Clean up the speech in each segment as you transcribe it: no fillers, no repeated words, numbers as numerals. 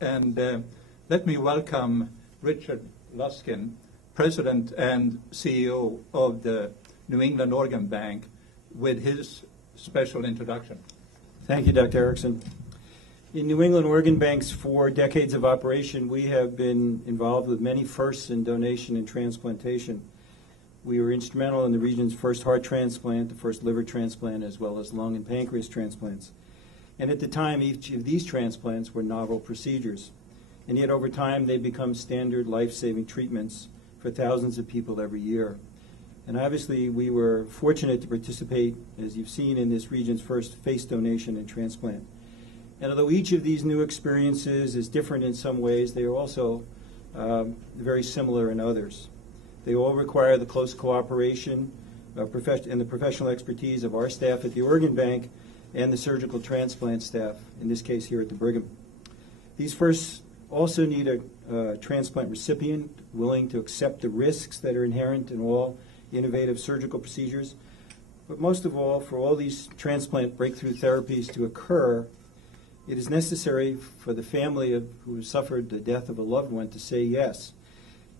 And let me welcome Richard Luskin, President and CEO of the New England Organ Bank, with his special introduction. Thank you, Dr. Erickson. In New England Organ Bank's 4 decades of operation, we have been involved with many firsts in donation and transplantation. We were instrumental in the region's first heart transplant, the first liver transplant, as well as lung and pancreas transplants. And at the time, each of these transplants were novel procedures. And yet over time, they become standard life-saving treatments for thousands of people every year. And obviously, we were fortunate to participate, as you've seen, in this region's first face donation and transplant. And although each of these new experiences is different in some ways, they are also very similar in others. They all require the close cooperation and the professional expertise of our staff at the Organ Bank and the surgical transplant staff, in this case here at the Brigham. These firsts also need a transplant recipient willing to accept the risks that are inherent in all innovative surgical procedures. But most of all, for all these transplant breakthrough therapies to occur, it is necessary for the family who has suffered the death of a loved one to say yes.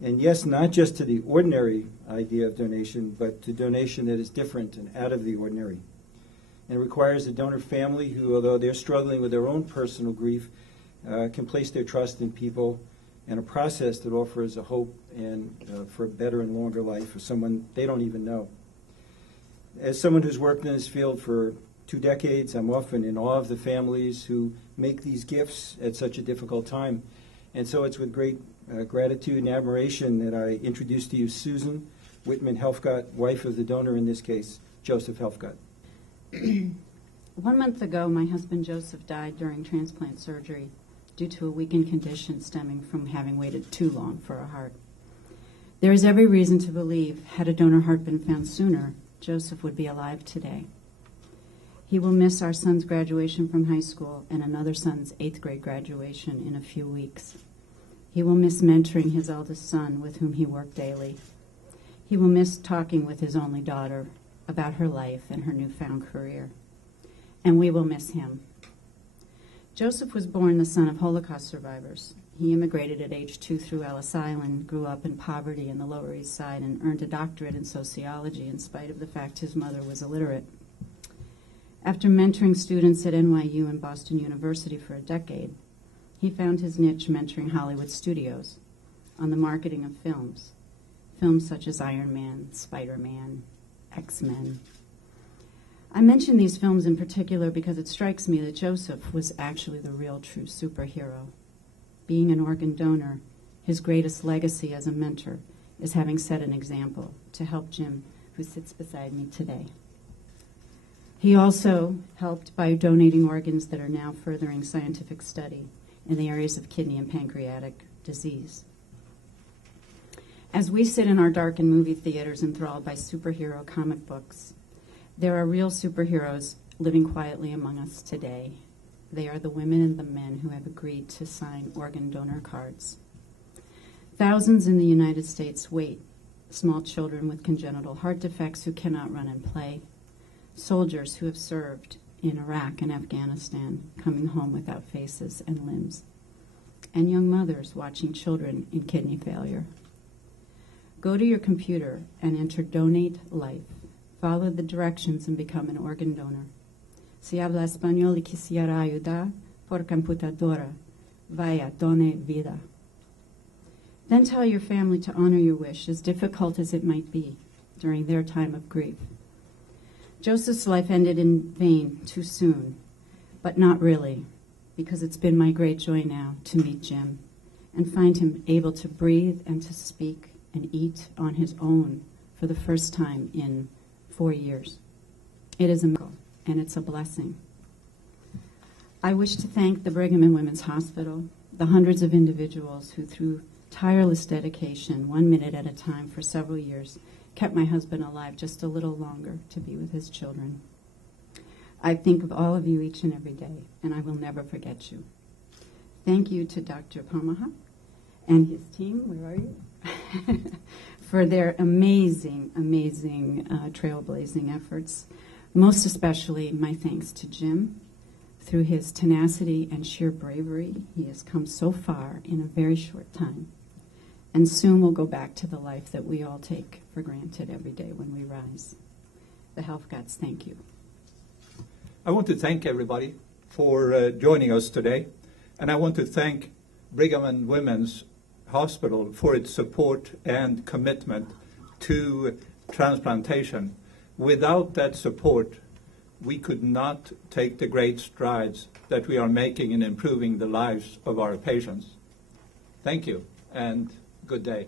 And yes, not just to the ordinary idea of donation, but to donation that is different and out of the ordinary. And it requires a donor family who, although they're struggling with their own personal grief, can place their trust in people and a process that offers a hope and for a better and longer life for someone they don't even know. As someone who's worked in this field for 2 decades, I'm often in awe of the families who make these gifts at such a difficult time. And so it's with great gratitude and admiration that I introduce to you Susan Whitman Helfgott, wife of the donor in this case, Joseph Helfgott. 1 month ago, my husband Joseph died during transplant surgery due to a weakened condition stemming from having waited too long for a heart. There is every reason to believe, had a donor heart been found sooner, Joseph would be alive today. He will miss our son's graduation from high school and another son's 8th grade graduation in a few weeks. He will miss mentoring his eldest son, with whom he worked daily. He will miss talking with his only daughter about her life and her newfound career. And we will miss him. Joseph was born the son of Holocaust survivors. He immigrated at age 2 through Ellis Island, grew up in poverty in the Lower East Side, and earned a doctorate in sociology in spite of the fact his mother was illiterate. After mentoring students at NYU and Boston University for a decade, he found his niche mentoring Hollywood studios on the marketing of films such as Iron Man, Spider-Man, X-Men. I mention these films in particular because it strikes me that Joseph was actually the real true superhero. Being an organ donor, his greatest legacy as a mentor is having set an example to help Jim, who sits beside me today. He also helped by donating organs that are now furthering scientific study in the areas of kidney and pancreatic disease. As we sit in our darkened movie theaters enthralled by superhero comic books, there are real superheroes living quietly among us today. They are the women and the men who have agreed to sign organ donor cards. Thousands in the United States wait, small children with congenital heart defects who cannot run and play, soldiers who have served in Iraq and Afghanistan, coming home without faces and limbs, and young mothers watching children in kidney failure. Go to your computer and enter Donate Life. Follow the directions and become an organ donor. Si habla español y quisiera ayudar por computadora, vaya, done vida. Then tell your family to honor your wish, as difficult as it might be, during their time of grief. Joseph's life ended in vain too soon, but not really, because it's been my great joy now to meet Jim and find him able to breathe and to speak and eat on his own for the first time in 4 years. It is a miracle, and it's a blessing. I wish to thank the Brigham and Women's Hospital, the hundreds of individuals who, through tireless dedication, 1 minute at a time for several years, kept my husband alive just a little longer to be with his children. I think of all of you each and every day, and I will never forget you. Thank you to Dr. Pomaha and his team, where are you, for their amazing, trailblazing efforts. Most especially, my thanks to Jim. Through his tenacity and sheer bravery, he has come so far in a very short time, and soon will go back to the life that we all take for granted every day when we rise. The health gods thank you. I want to thank everybody for joining us today, and I want to thank Brigham and Women's Hospital for its support and commitment to transplantation. Without that support, we could not take the great strides that we are making in improving the lives of our patients. Thank you, and good day.